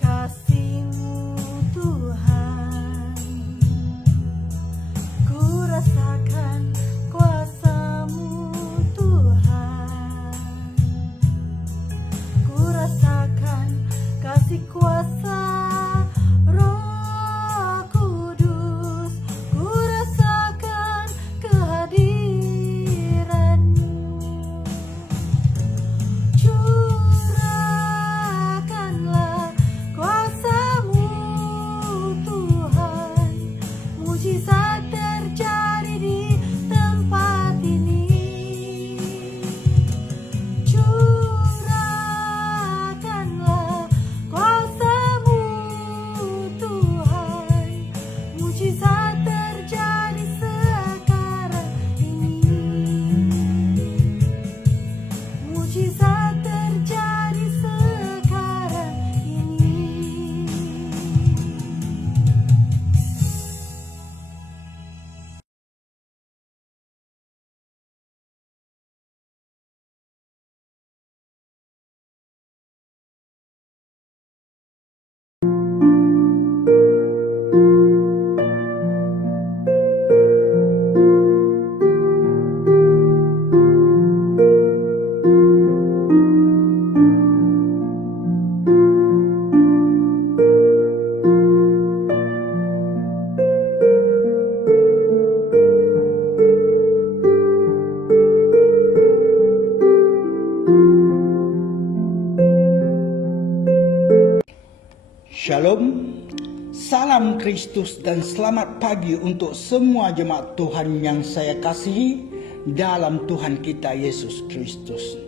kasih-Mu Tuhan, ku rasakan kuasa-Mu Tuhan, ku rasakan kasih kuasa Roh Kudus, ku rasakan kehadiran-Mu. Curahkanlah kuasa-Mu Tuhan, mujizat terjadi di tempat ini. Curahkanlah kuasa-Mu Tuhan, mujizat terjadi sekarang ini. Mujizat terjadi sekarang ini. Shalom, salam Kristus dan selamat pagi untuk semua jemaat Tuhan yang saya kasihi dalam Tuhan kita Yesus Kristus.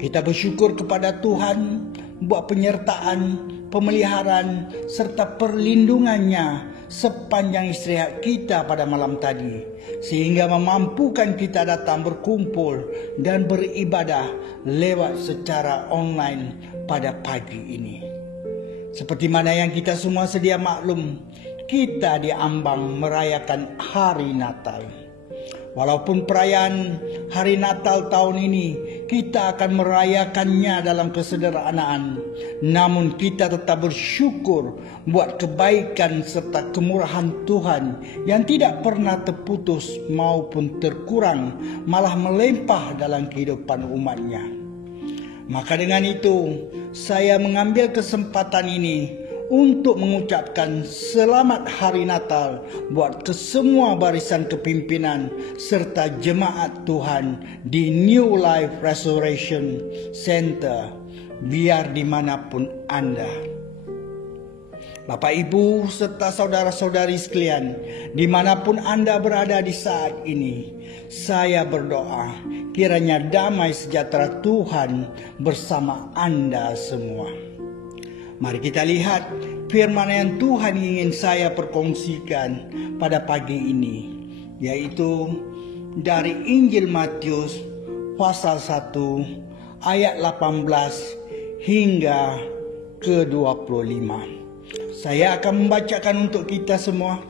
Kita bersyukur kepada Tuhan buat penyertaan, pemeliharaan serta perlindungannya sepanjang istirahat kita pada malam tadi, sehingga memampukan kita datang berkumpul dan beribadah lewat secara online pada pagi ini. Seperti mana yang kita semua sedia maklum, kita diambang merayakan hari Natal. Walaupun perayaan hari Natal tahun ini kita akan merayakannya dalam kesederhanaan, namun kita tetap bersyukur buat kebaikan serta kemurahan Tuhan yang tidak pernah terputus maupun terkurang, malah melimpah dalam kehidupan umatnya. Maka dengan itu, saya mengambil kesempatan ini untuk mengucapkan selamat hari Natal buat kesemua barisan kepimpinan serta jemaat Tuhan di New Life Restoration Center, biar dimanapun Anda. Bapak Ibu serta saudara-saudari sekalian, dimanapun Anda berada di saat ini, saya berdoa kiranya damai sejahtera Tuhan bersama Anda semua. Mari kita lihat firman yang Tuhan ingin saya perkongsikan pada pagi ini, yaitu dari Injil Matius pasal 1 ayat 18 hingga ke 25. Saya akan membacakan untuk kita semua.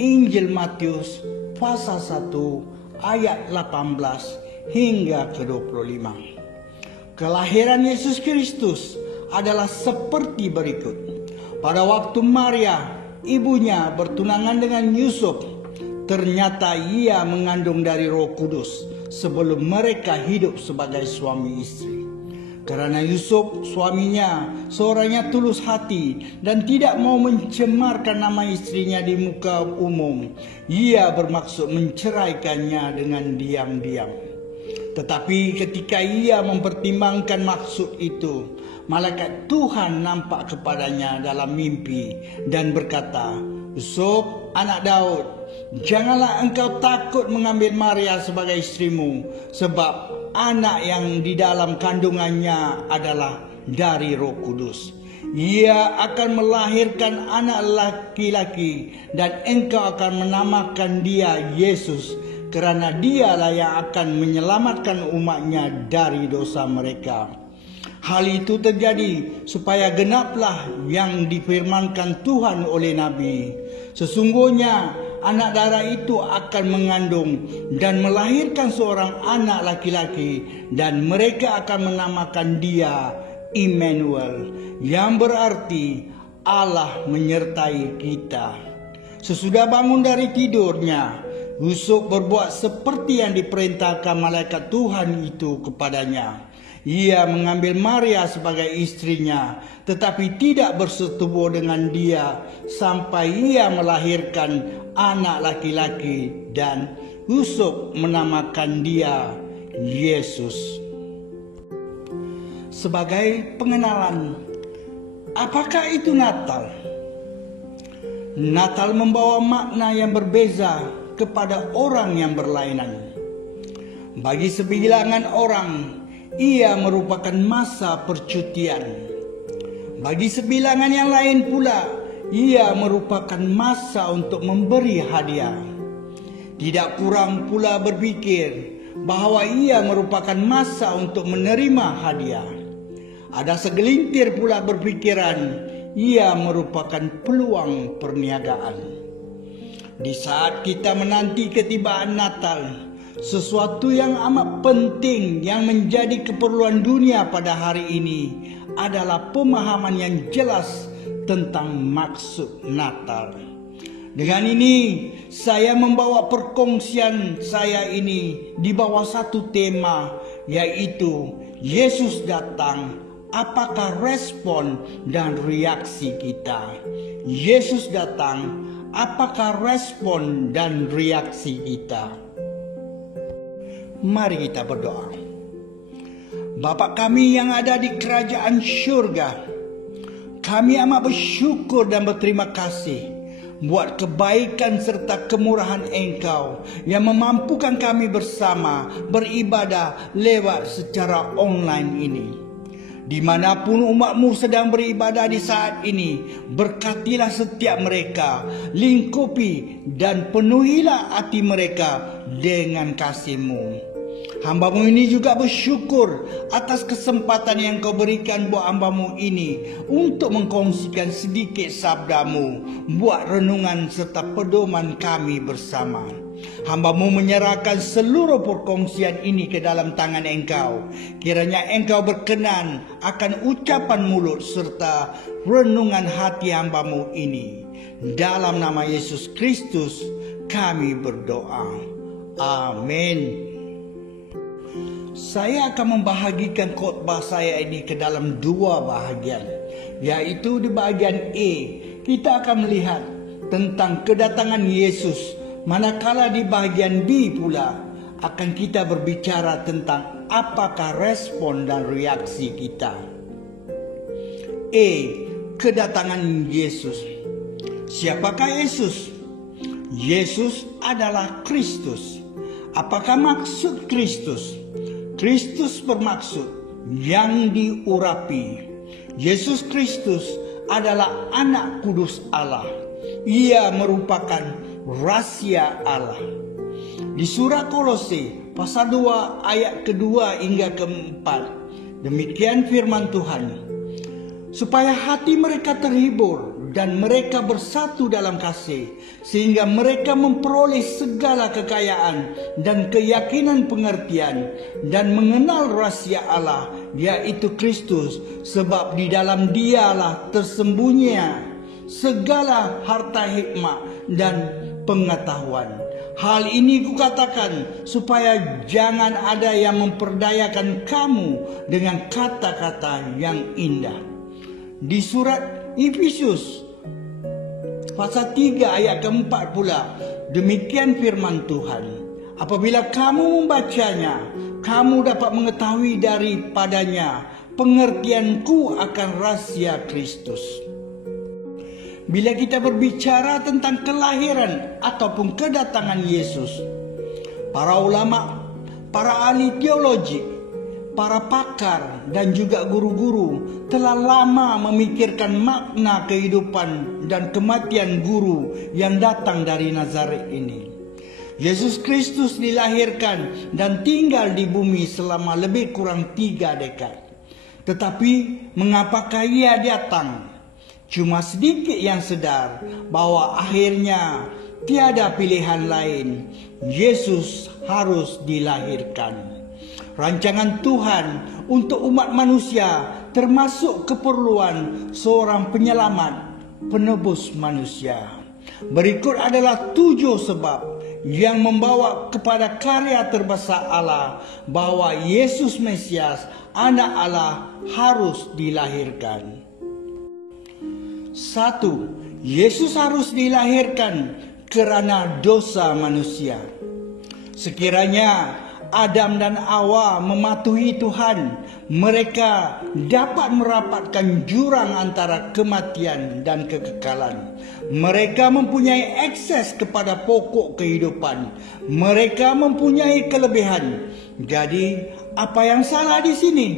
Injil Matius pasal 1 ayat 18 hingga ke 25. Kelahiran Yesus Kristus adalah seperti berikut. Pada waktu Maria, ibunya bertunangan dengan Yusuf, ternyata ia mengandung dari Roh Kudus sebelum mereka hidup sebagai suami istri. Karena Yusuf suaminya seorangnya tulus hati dan tidak mau mencemarkan nama istrinya di muka umum, ia bermaksud menceraikannya dengan diam-diam. Tetapi ketika ia mempertimbangkan maksud itu, malaikat Tuhan nampak kepadanya dalam mimpi dan berkata, "Yusuf, anak Daud, janganlah engkau takut mengambil Maria sebagai istrimu, sebab anak yang di dalam kandungannya adalah dari Roh Kudus. Ia akan melahirkan anak laki-laki dan engkau akan menamakan dia Yesus, kerana dialah yang akan menyelamatkan umatnya dari dosa mereka." Hal itu terjadi supaya genaplah yang difirmankan Tuhan oleh Nabi. Sesungguhnya anak darah itu akan mengandung dan melahirkan seorang anak laki-laki, dan mereka akan menamakan dia Immanuel, yang berarti Allah menyertai kita. Sesudah bangun dari tidurnya, Yusuf berbuat seperti yang diperintahkan malaikat Tuhan itu kepadanya. Ia mengambil Maria sebagai istrinya, tetapi tidak bersetubuh dengan dia sampai ia melahirkan anak laki-laki, dan Yusuf menamakan dia Yesus. Sebagai pengenalan, apakah itu Natal? Natal membawa makna yang berbeza kepada orang yang berlainan. Bagi sebilangan orang, ia merupakan masa percutian. Bagi sebilangan yang lain pula, ia merupakan masa untuk memberi hadiah. Tidak kurang pula berpikir bahwa ia merupakan masa untuk menerima hadiah. Ada segelintir pula berpikiran ia merupakan peluang perniagaan. Di saat kita menanti ketibaan Natal, sesuatu yang amat penting yang menjadi keperluan dunia pada hari ini adalah pemahaman yang jelas tentang maksud Natal. Dengan ini, saya membawa perkongsian saya ini di bawah satu tema, yaitu Yesus datang. Apakah respon dan reaksi kita? Yesus datang, apakah respon dan reaksi kita? Mari kita berdoa. Bapa kami yang ada di kerajaan syurga, kami amat bersyukur dan berterima kasih buat kebaikan serta kemurahan Engkau yang memampukan kami bersama beribadah lewat secara online ini. Dimanapun umatmu sedang beribadah di saat ini, berkatilah setiap mereka, lingkupi dan penuhilah hati mereka dengan kasih-Mu. Hamba-Mu ini juga bersyukur atas kesempatan yang Kau berikan buat hamba-Mu ini untuk mengkongsikan sedikit sabda-Mu, buat renungan serta pedoman kami bersama. Hamba-Mu menyerahkan seluruh perkongsian ini ke dalam tangan Engkau. Kiranya Engkau berkenan akan ucapan mulut serta renungan hati hamba-Mu ini. Dalam nama Yesus Kristus kami berdoa. Amin. Saya akan membahagikan khotbah saya ini ke dalam dua bahagian, yaitu di bahagian A kita akan melihat tentang kedatangan Yesus, manakala di bahagian B pula akan kita berbicara tentang apakah respon dan reaksi kita. A. Kedatangan Yesus. Siapakah Yesus? Yesus adalah Kristus. Apakah maksud Kristus? Kristus bermaksud yang diurapi. Yesus Kristus adalah anak kudus Allah. Ia merupakan rahasia Allah. Di surah Kolose pasal 2 ayat kedua hingga keempat, demikian firman Tuhan. Supaya hati mereka terhibur dan mereka bersatu dalam kasih, sehingga mereka memperoleh segala kekayaan dan keyakinan pengertian dan mengenal rahasia Allah, yaitu Kristus, sebab di dalam Dialah tersembunyi segala harta hikmat dan pengetahuan. Hal ini kukatakan supaya jangan ada yang memperdayakan kamu dengan kata-kata yang indah. Di surat Efesus pasal 3 ayat keempat pula, demikian firman Tuhan. Apabila kamu membacanya, kamu dapat mengetahui daripadanya pengertianku akan rahasia Kristus. Bila kita berbicara tentang kelahiran ataupun kedatangan Yesus, para ulama, para ahli teologi, para pakar dan juga guru-guru telah lama memikirkan makna kehidupan dan kematian guru yang datang dari Nazaret ini. Yesus Kristus dilahirkan dan tinggal di bumi selama lebih kurang 3 dekad. Tetapi mengapakah ia datang? Cuma sedikit yang sedar bahwa akhirnya tiada pilihan lain. Yesus harus dilahirkan. Rancangan Tuhan untuk umat manusia termasuk keperluan seorang penyelamat, penebus manusia. Berikut adalah 7 sebab yang membawa kepada karya terbesar Allah bahwa Yesus Mesias, Anak Allah, harus dilahirkan. 1. Yesus harus dilahirkan kerana dosa manusia. Sekiranya Adam dan Hawa mematuhi Tuhan, mereka dapat merapatkan jurang antara kematian dan kekekalan. Mereka mempunyai akses kepada pokok kehidupan. Mereka mempunyai kelebihan. Jadi, apa yang salah di sini?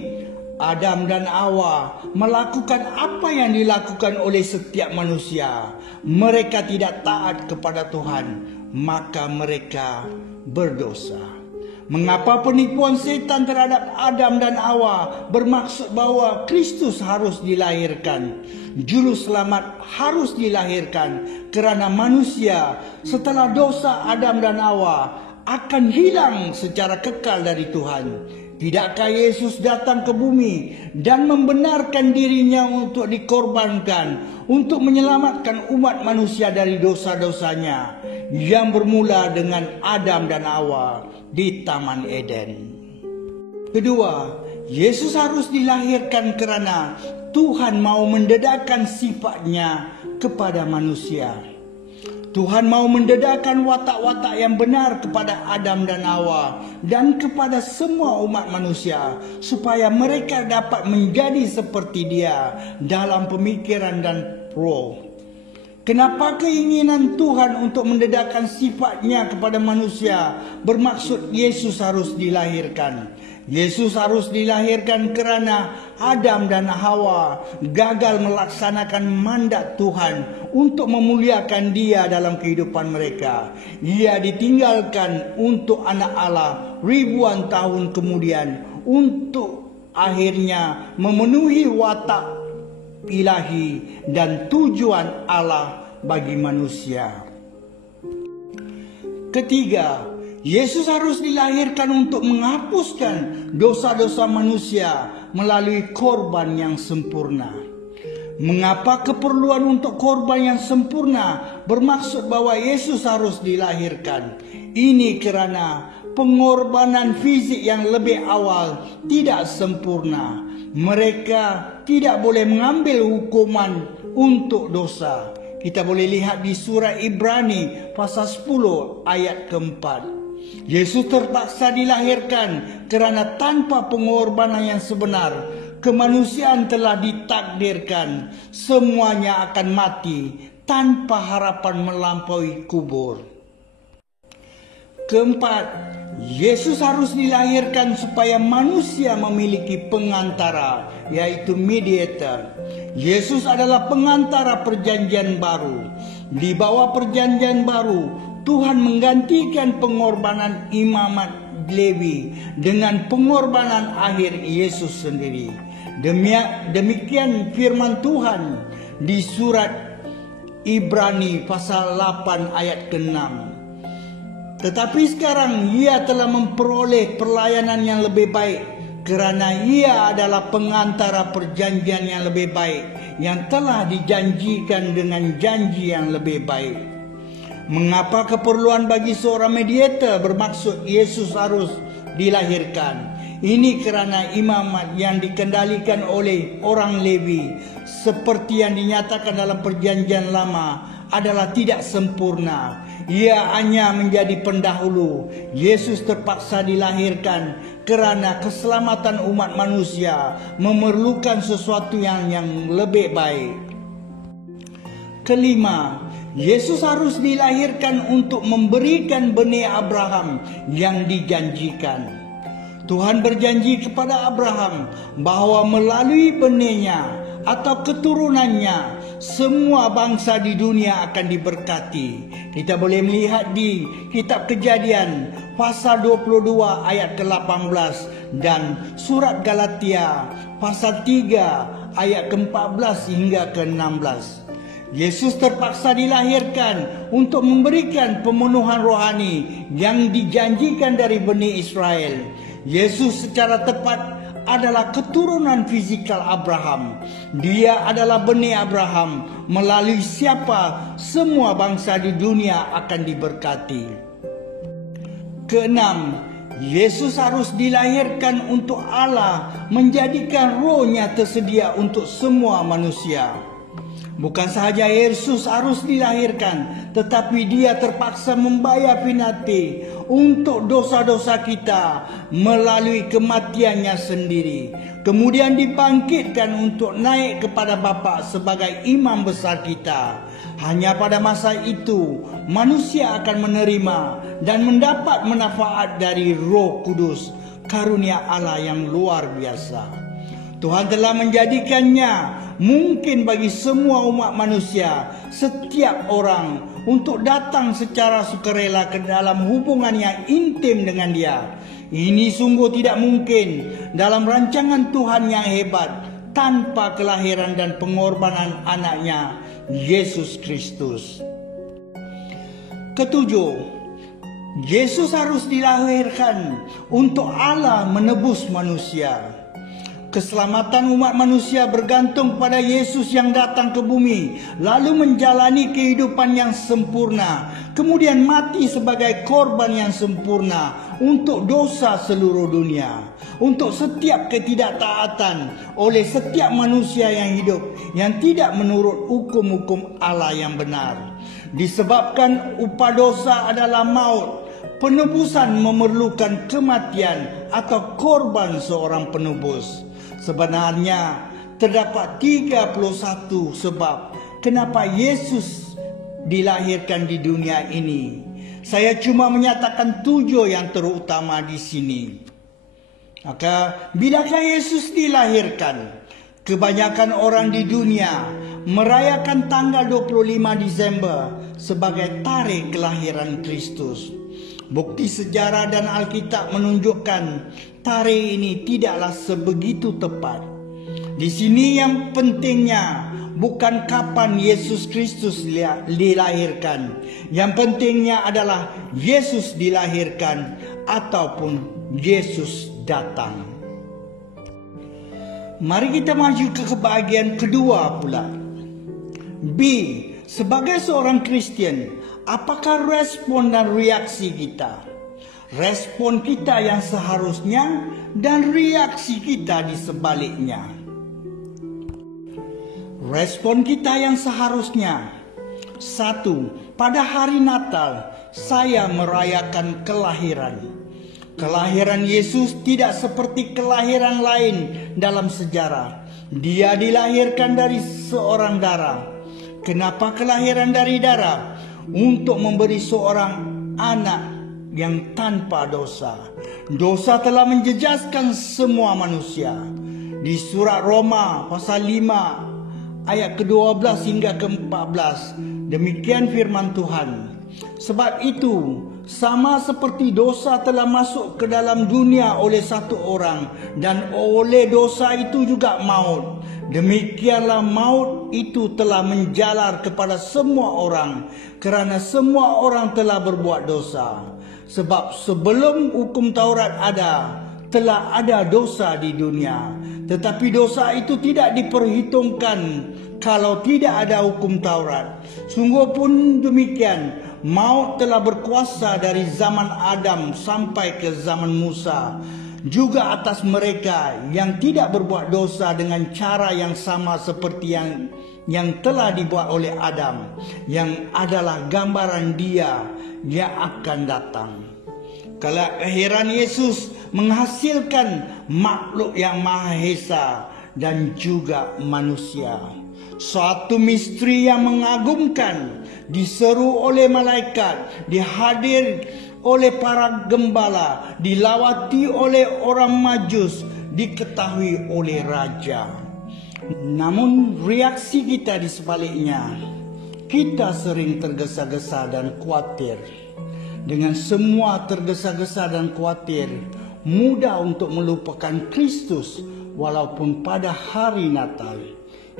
Adam dan Hawa melakukan apa yang dilakukan oleh setiap manusia. Mereka tidak taat kepada Tuhan, maka mereka berdosa. Mengapa penipuan setan terhadap Adam dan Hawa bermaksud bahwa Kristus harus dilahirkan? Juru selamat harus dilahirkan kerana manusia setelah dosa Adam dan Hawa akan hilang secara kekal dari Tuhan. Tidakkah Yesus datang ke bumi dan membenarkan dirinya untuk dikorbankan untuk menyelamatkan umat manusia dari dosa-dosanya yang bermula dengan Adam dan Hawa di Taman Eden? Kedua, Yesus harus dilahirkan kerana Tuhan mau mendedahkan sifatnya kepada manusia. Tuhan mau mendedahkan watak-watak yang benar kepada Adam dan Hawa dan kepada semua umat manusia supaya mereka dapat menjadi seperti Dia dalam pemikiran dan roh. Kenapa keinginan Tuhan untuk mendedahkan sifatnya kepada manusia bermaksud Yesus harus dilahirkan? Yesus harus dilahirkan kerana Adam dan Hawa gagal melaksanakan mandat Tuhan untuk memuliakan Dia dalam kehidupan mereka. Ia ditinggalkan untuk Anak Allah ribuan tahun kemudian untuk akhirnya memenuhi watak ilahi dan tujuan Allah bagi manusia. Ketiga, Yesus harus dilahirkan untuk menghapuskan dosa-dosa manusia melalui korban yang sempurna. Mengapa keperluan untuk korban yang sempurna bermaksud bahwa Yesus harus dilahirkan? Ini kerana pengorbanan fisik yang lebih awal tidak sempurna. Mereka tidak boleh mengambil hukuman untuk dosa. Kita boleh lihat di surah Ibrani pasal 10 ayat keempat. Yesus terpaksa dilahirkan kerana tanpa pengorbanan yang sebenar, kemanusiaan telah ditakdirkan semuanya akan mati tanpa harapan melampaui kubur. Keempat, Yesus harus dilahirkan supaya manusia memiliki pengantara, yaitu mediator. Yesus adalah pengantara perjanjian baru. Di bawah perjanjian baru, Tuhan menggantikan pengorbanan imamat Lewi dengan pengorbanan akhir Yesus sendiri. Demikian firman Tuhan di surat Ibrani pasal 8 ayat ke-6. Tetapi sekarang Ia telah memperoleh pelayanan yang lebih baik kerana Ia adalah pengantara perjanjian yang lebih baik yang telah dijanjikan dengan janji yang lebih baik. Mengapa keperluan bagi seorang mediator bermaksud Yesus harus dilahirkan? Ini kerana imamat yang dikendalikan oleh orang Lewi seperti yang dinyatakan dalam perjanjian lama adalah tidak sempurna. Ia hanya menjadi pendahulu. Yesus terpaksa dilahirkan kerana keselamatan umat manusia memerlukan sesuatu yang lebih baik. Kelima, Yesus harus dilahirkan untuk memberikan benih Abraham yang dijanjikan. Tuhan berjanji kepada Abraham bahawa melalui benihnya atau keturunannya semua bangsa di dunia akan diberkati. Kita boleh melihat di kitab Kejadian pasal 22 ayat ke-18 dan surat Galatia pasal 3 ayat ke-14 hingga ke-16. Yesus terpaksa dilahirkan untuk memberikan pemenuhan rohani yang dijanjikan dari Bani Israel. Yesus secara tepat adalah keturunan fisikal Abraham. Dia adalah benih Abraham, melalui siapa semua bangsa di dunia akan diberkati. Keenam, Yesus harus dilahirkan untuk Allah menjadikan rohnya tersedia untuk semua manusia. Bukan sahaja Yesus harus dilahirkan, tetapi dia terpaksa membayar penalti untuk dosa-dosa kita melalui kematiannya sendiri. Kemudian dibangkitkan untuk naik kepada Bapa sebagai imam besar kita. Hanya pada masa itu manusia akan menerima dan mendapat manfaat dari Roh Kudus, karunia Allah yang luar biasa. Tuhan telah menjadikannya mungkin bagi semua umat manusia, setiap orang, untuk datang secara sukarela ke dalam hubungan yang intim dengan Dia. Ini sungguh tidak mungkin dalam rancangan Tuhan yang hebat tanpa kelahiran dan pengorbanan anaknya, Yesus Kristus. Ketujuh, Yesus harus dilahirkan untuk Allah menebus manusia. Keselamatan umat manusia bergantung pada Yesus yang datang ke bumi, lalu menjalani kehidupan yang sempurna, kemudian mati sebagai korban yang sempurna untuk dosa seluruh dunia, untuk setiap ketidaktaatan oleh setiap manusia yang hidup yang tidak menurut hukum-hukum Allah yang benar. Disebabkan upah dosa adalah maut, penebusan memerlukan kematian atau korban seorang penebus. Sebenarnya terdapat 31 sebab kenapa Yesus dilahirkan di dunia ini. Saya cuma menyatakan 7 yang terutama di sini. Maka bilakah Yesus dilahirkan? Kebanyakan orang di dunia merayakan tanggal 25 Desember sebagai tarikh kelahiran Kristus. Bukti sejarah dan Alkitab menunjukkan tarikh ini tidaklah sebegitu tepat. Di sini yang pentingnya bukan kapan Yesus Kristus dilahirkan. Yang pentingnya adalah Yesus dilahirkan ataupun Yesus datang. Mari kita maju ke kebahagiaan kedua pula. B. Sebagai seorang Kristian, apakah respon dan reaksi kita? Respon kita yang seharusnya dan reaksi kita di sebaliknya. Respon kita yang seharusnya. 1. Pada hari Natal, saya merayakan kelahiran. Kelahiran Yesus tidak seperti kelahiran lain dalam sejarah. Dia dilahirkan dari seorang darah. Kenapa kelahiran dari darah? Untuk memberi seorang anak yang tanpa dosa. Dosa telah menjejaskan semua manusia. Di surat Roma pasal 5 ayat ke-12 hingga ke-14, demikian firman Tuhan. Sebab itu, sama seperti dosa telah masuk ke dalam dunia oleh satu orang, dan oleh dosa itu juga maut, demikianlah maut itu telah menjalar kepada semua orang, kerana semua orang telah berbuat dosa. Sebab sebelum hukum Taurat ada, telah ada dosa di dunia. Tetapi dosa itu tidak diperhitungkan kalau tidak ada hukum Taurat. Sungguh pun demikian, maut telah berkuasa dari zaman Adam sampai ke zaman Musa, juga atas mereka yang tidak berbuat dosa dengan cara yang sama seperti yang telah dibuat oleh Adam, yang adalah gambaran Dia yang akan datang. Kelahiran Yesus menghasilkan makhluk yang Maha Esa dan juga manusia. Suatu misteri yang mengagumkan, diseru oleh malaikat, dihadir oleh para gembala, dilawati oleh orang Majus, diketahui oleh raja. Namun reaksi kita di sebaliknya. Kita sering tergesa-gesa dan khawatir. Dengan semua tergesa-gesa dan khawatir, mudah untuk melupakan Kristus walaupun pada hari Natal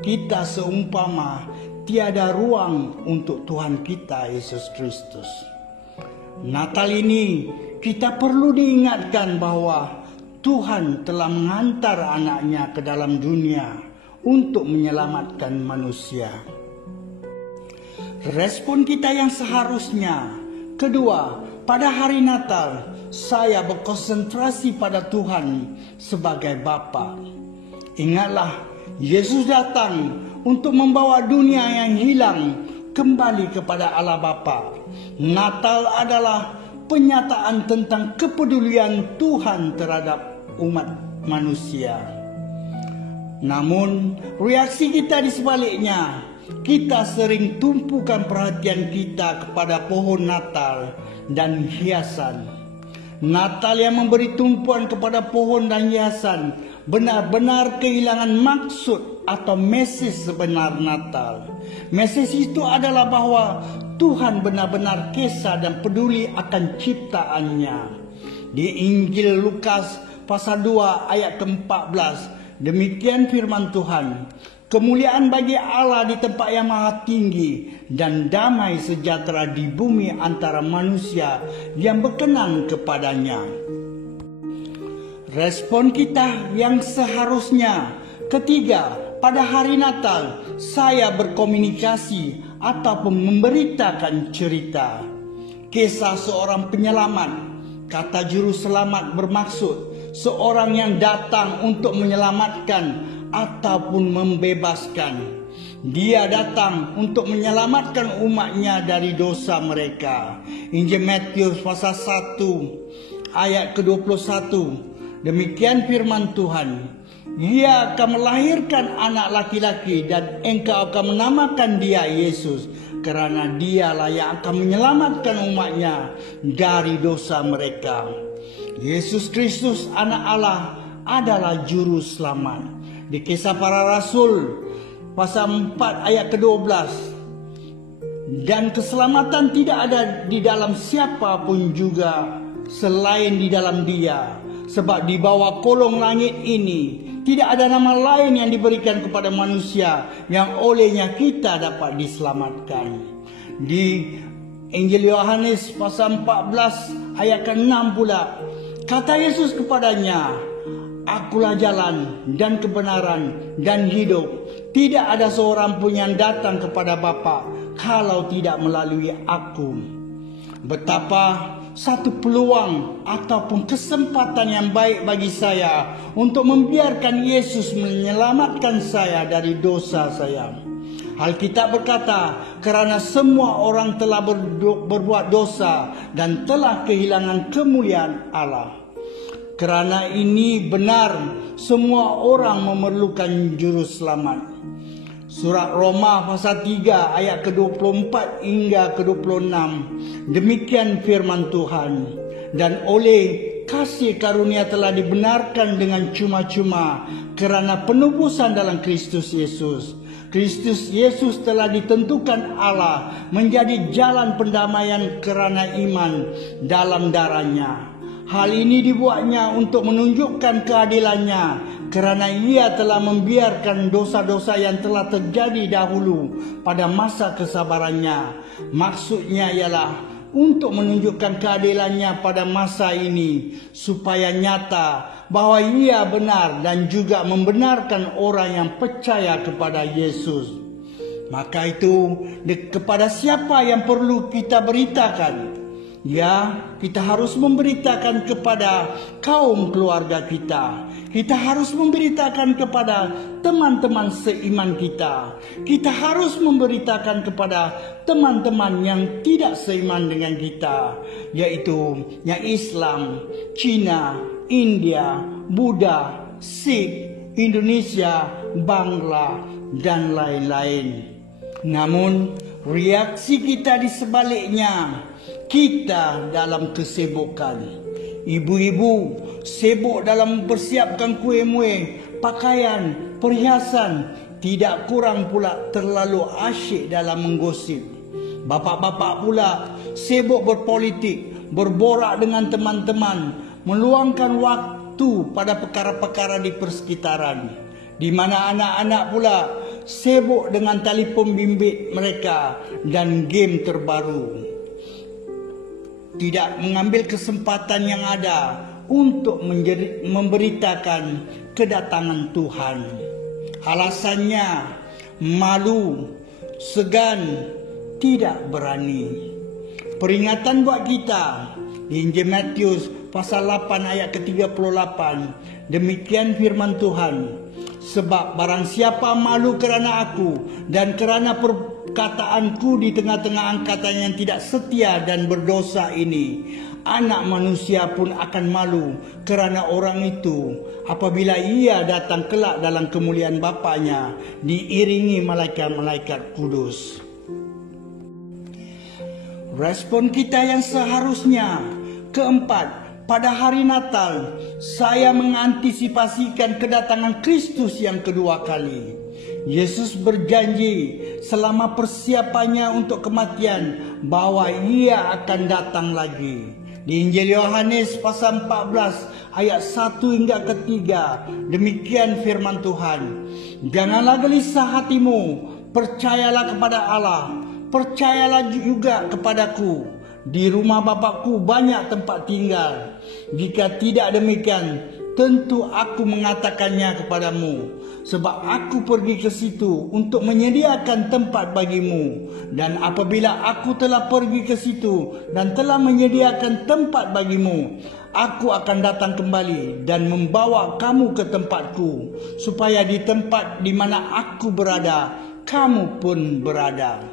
kita seumpama tiada ruang untuk Tuhan kita Yesus Kristus. Natal ini kita perlu diingatkan bahwa Tuhan telah menghantar anaknya ke dalam dunia untuk menyelamatkan manusia. Respon kita yang seharusnya. Kedua, pada hari Natal, saya berkonsentrasi pada Tuhan sebagai Bapa. Ingatlah, Yesus datang untuk membawa dunia yang hilang kembali kepada Allah Bapa. Natal adalah penyataan tentang kepedulian Tuhan terhadap umat manusia. Namun, reaksi kita di sebaliknya. Kita sering tumpukan perhatian kita kepada pohon Natal dan hiasan. Natal yang memberi tumpuan kepada pohon dan hiasan benar-benar kehilangan maksud atau mesej sebenar Natal. Mesej itu adalah bahwa Tuhan benar-benar kisah dan peduli akan ciptaannya. Di Injil Lukas pasal 2 ayat ke-14, demikian firman Tuhan. Kemuliaan bagi Allah di tempat yang maha tinggi dan damai sejahtera di bumi antara manusia yang berkenan kepadanya. Respon kita yang seharusnya. Ketiga, pada hari Natal saya berkomunikasi ataupun memberitakan cerita. Kisah seorang penyelamat. Kata juru selamat bermaksud seorang yang datang untuk menyelamatkan ataupun membebaskan. Dia datang untuk menyelamatkan umatnya dari dosa mereka. Injil Matius pasal 1 ayat ke-21. Demikian firman Tuhan. Ia akan melahirkan anak laki-laki dan engkau akan menamakan dia Yesus, kerana dialah yang akan menyelamatkan umatnya dari dosa mereka. Yesus Kristus anak Allah adalah juru selamat. Di Kisah Para Rasul pasal 4 ayat ke-12. Dan keselamatan tidak ada di dalam siapa pun juga selain di dalam Dia. Sebab di bawah kolong langit ini tidak ada nama lain yang diberikan kepada manusia yang olehnya kita dapat diselamatkan. Di Injil Yohanes pasal 14 ayat ke-6 pula, kata Yesus kepadanya, Akulah jalan dan kebenaran dan hidup. Tidak ada seorang pun yang datang kepada Bapa kalau tidak melalui aku. Betapa satu peluang ataupun kesempatan yang baik bagi saya untuk membiarkan Yesus menyelamatkan saya dari dosa saya. Alkitab berkata, kerana semua orang telah berbuat dosa dan telah kehilangan kemuliaan Allah. Kerana ini benar, semua orang memerlukan juru selamat. Surat Roma pasal 3 ayat ke-24 hingga ke-26. Demikian firman Tuhan. Dan oleh kasih karunia telah dibenarkan dengan cuma-cuma kerana penebusan dalam Kristus Yesus. Kristus Yesus telah ditentukan Allah menjadi jalan pendamaian kerana iman dalam darahnya. Hal ini dibuatnya untuk menunjukkan keadilannya kerana ia telah membiarkan dosa-dosa yang telah terjadi dahulu pada masa kesabarannya. Maksudnya ialah untuk menunjukkan keadilannya pada masa ini supaya nyata bahawa ia benar dan juga membenarkan orang yang percaya kepada Yesus. Maka itu kepada siapa yang perlu kita beritakan? Ya, kita harus memberitakan kepada kaum keluarga kita. Kita harus memberitakan kepada teman-teman seiman kita. Kita harus memberitakan kepada teman-teman yang tidak seiman dengan kita, yaitu yang Islam, Cina, India, Buddha, Sikh, Indonesia, Bangla, dan lain-lain. Namun, reaksi kita di sebaliknya. Kita dalam kesibukan. Ibu-ibu sibuk dalam mempersiapkan kuih-muih, pakaian, perhiasan. Tidak kurang pula terlalu asyik dalam menggosip. Bapak-bapak pula sibuk berpolitik, berborak dengan teman-teman, meluangkan waktu pada perkara-perkara di persekitaran. Di mana anak-anak pula sibuk dengan telefon bimbit mereka dan game terbaru. Tidak mengambil kesempatan yang ada untuk memberitakan kedatangan Tuhan. Alasannya malu, segan, tidak berani. Peringatan buat kita di Injil Matius pasal 8 ayat ke-38. Demikian firman Tuhan. Sebab barang siapa malu kerana aku dan kerana perkataanku di tengah-tengah angkatan yang tidak setia dan berdosa ini, Anak Manusia pun akan malu kerana orang itu apabila ia datang kelak dalam kemuliaan Bapanya diiringi malaikat-malaikat kudus. Respon kita yang seharusnya. Keempat, pada hari Natal, saya mengantisipasikan kedatangan Kristus yang kedua kali. Yesus berjanji selama persiapannya untuk kematian bahwa ia akan datang lagi. Di Injil Yohanes pasal 14 ayat 1 hingga ke-3, demikian firman Tuhan. Janganlah gelisah hatimu, percayalah kepada Allah, percayalah juga kepadaku. Di rumah Bapakku banyak tempat tinggal. Jika tidak demikian, tentu aku mengatakannya kepadamu. Sebab aku pergi ke situ untuk menyediakan tempat bagimu. Dan apabila aku telah pergi ke situ dan telah menyediakan tempat bagimu, aku akan datang kembali dan membawa kamu ke tempatku, supaya di tempat di mana aku berada, kamu pun berada.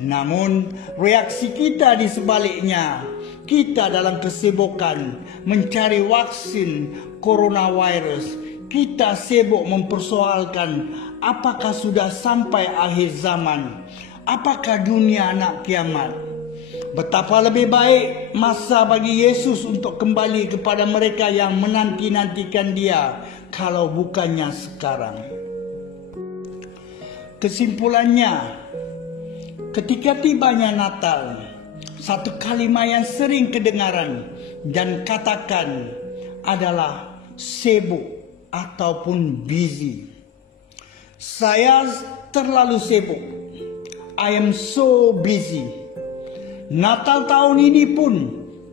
Namun reaksi kita di sebaliknya. Kita dalam kesibukan mencari vaksin coronavirus, kita sibuk mempersoalkan apakah sudah sampai akhir zaman, apakah dunia nak kiamat. Betapa lebih baik masa bagi Yesus untuk kembali kepada mereka yang menanti-nantikan Dia, kalau bukannya sekarang. Kesimpulannya, ketika tibanya Natal, satu kalimat yang sering kedengaran dan katakan adalah sibuk ataupun busy. Saya terlalu sibuk. I am so busy. Natal tahun ini pun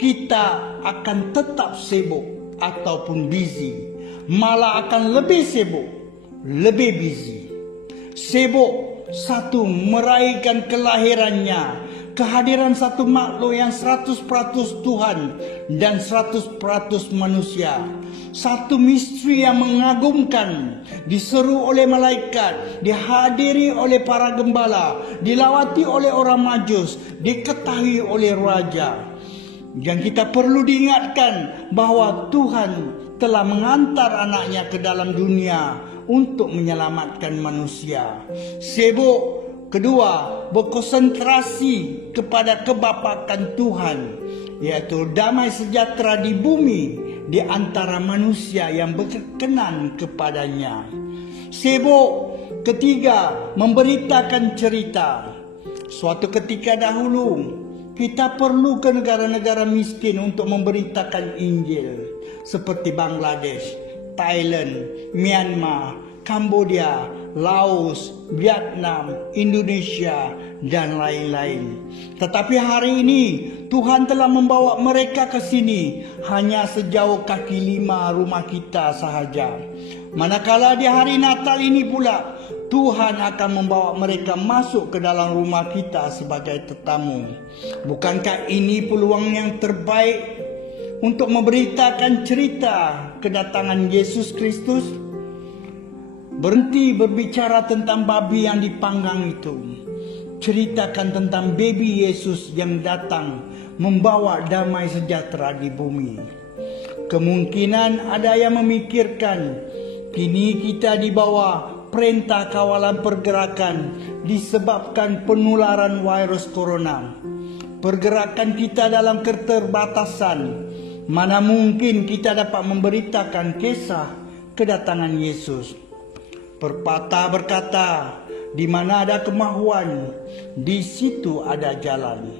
kita akan tetap sibuk ataupun busy. Malah akan lebih sibuk, lebih busy. Sibuk, satu, meraihkan kelahirannya, kehadiran satu makhluk yang 100% Tuhan dan 100% manusia. Satu misteri yang mengagumkan, diseru oleh malaikat, dihadiri oleh para gembala, dilawati oleh orang majus, diketahui oleh raja. Yang kita perlu diingatkan bahwa Tuhan telah mengantar anaknya ke dalam dunia untuk menyelamatkan manusia. Sibuk, kedua, berkonsentrasi kepada kebapakan Tuhan, yaitu damai sejahtera di bumi di antara manusia yang berkenan kepadanya. Sibuk, ketiga, memberitakan cerita. Suatu ketika dahulu, kita perlu ke negara-negara miskin untuk memberitakan Injil, seperti Bangladesh, Thailand, Myanmar, Kambodia, Laos, Vietnam, Indonesia, dan lain-lain. Tetapi hari ini Tuhan telah membawa mereka ke sini hanya sejauh kaki 5 rumah kita sahaja. Manakala di hari Natal ini pula Tuhan akan membawa mereka masuk ke dalam rumah kita sebagai tetamu. Bukankah ini peluang yang terbaik untuk memberitakan cerita kedatangan Yesus Kristus? Berhenti berbicara tentang babi yang dipanggang itu. Ceritakan tentang baby Yesus yang datang membawa damai sejahtera di bumi. Kemungkinan ada yang memikirkan, kini kita di bawah perintah kawalan pergerakan disebabkan penularan virus corona. Pergerakan kita dalam keterbatasan. Mana mungkin kita dapat memberitakan kisah kedatangan Yesus. Pepatah berkata, di mana ada kemahuan, di situ ada jalan.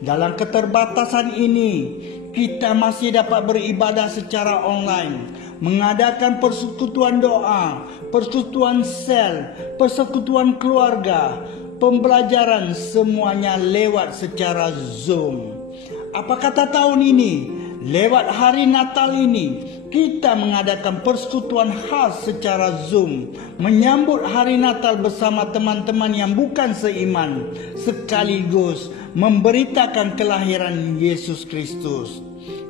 Dalam keterbatasan ini, kita masih dapat beribadah secara online, mengadakan persekutuan doa, persekutuan sel, persekutuan keluarga, pembelajaran, semuanya lewat secara Zoom. Apa kata tahun ini? Lewat hari Natal ini, kita mengadakan persekutuan khas secara Zoom, menyambut hari Natal bersama teman-teman yang bukan seiman, sekaligus memberitakan kelahiran Yesus Kristus,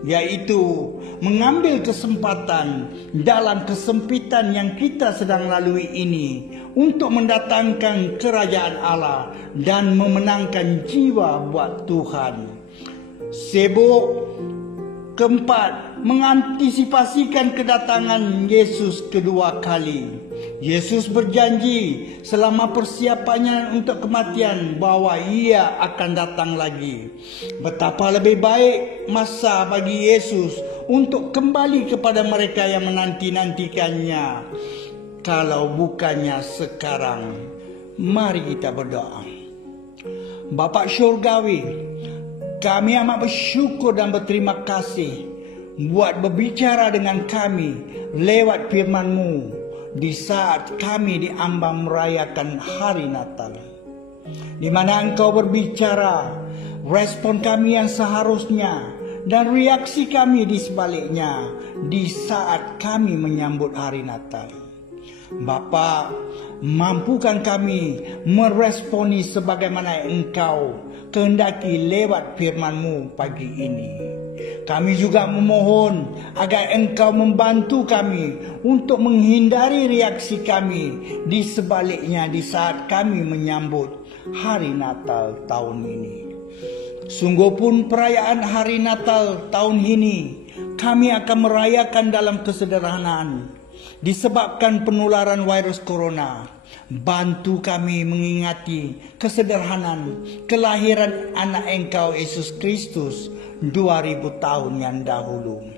yaitu mengambil kesempatan dalam kesempitan yang kita sedang lalui ini untuk mendatangkan kerajaan Allah dan memenangkan jiwa buat Tuhan. Sibuk keempat, mengantisipasikan kedatangan Yesus kedua kali. Yesus berjanji selama persiapannya untuk kematian bahwa Ia akan datang lagi. Betapa lebih baik masa bagi Yesus untuk kembali kepada mereka yang menanti-nantikannya, kalau bukannya sekarang. Mari kita berdoa. Bapa Syurgawi, kami amat bersyukur dan berterima kasih buat berbicara dengan kami lewat firman-Mu di saat kami diambang merayakan hari Natal, di mana Engkau berbicara, respon kami yang seharusnya dan reaksi kami di sebaliknya di saat kami menyambut hari Natal. Bapa, mampukan kami meresponi sebagaimana Engkau kehendaki lewat firman-Mu pagi ini. Kami juga memohon agar Engkau membantu kami untuk menghindari reaksi kami di sebaliknya di saat kami menyambut hari Natal tahun ini. Sungguh pun perayaan hari Natal tahun ini kami akan merayakan dalam kesederhanaan disebabkan penularan virus corona. Bantu kami mengingati kesederhanaan kelahiran anak Engkau Yesus Kristus 2000 tahun yang dahulu.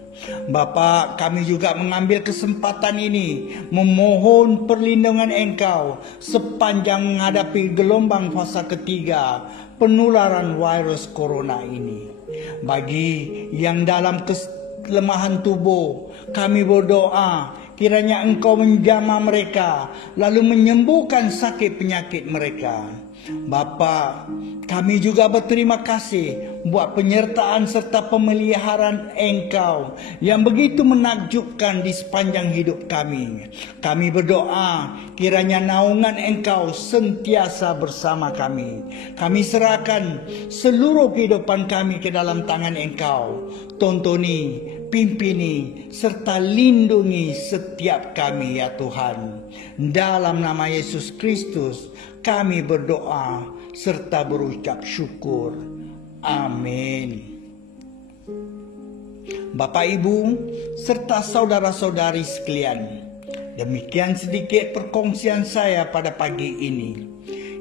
Bapa, kami juga mengambil kesempatan ini memohon perlindungan Engkau sepanjang menghadapi gelombang fasa ketiga penularan virus corona ini. Bagi yang dalam kelemahan tubuh, kami berdoa kiranya Engkau menjamah mereka, lalu menyembuhkan sakit penyakit mereka. Bapa, kami juga berterima kasih buat penyertaan serta pemeliharaan Engkau yang begitu menakjubkan di sepanjang hidup kami. Kami berdoa kiranya naungan Engkau sentiasa bersama kami. Kami serahkan seluruh kehidupan kami ke dalam tangan Engkau. Tontoni, pimpini, serta lindungi setiap kami ya Tuhan. Dalam nama Yesus Kristus kami berdoa serta berucap syukur. Amin. Bapak, Ibu, serta saudara-saudari sekalian, demikian sedikit perkongsian saya pada pagi ini.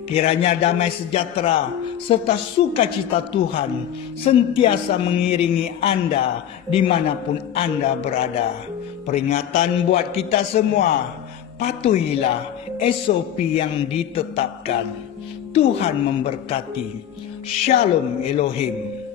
Kiranya damai sejahtera serta sukacita Tuhan sentiasa mengiringi Anda dimanapun Anda berada. Peringatan buat kita semua, patuhilah SOP yang ditetapkan. Tuhan memberkati. Shalom Elohim.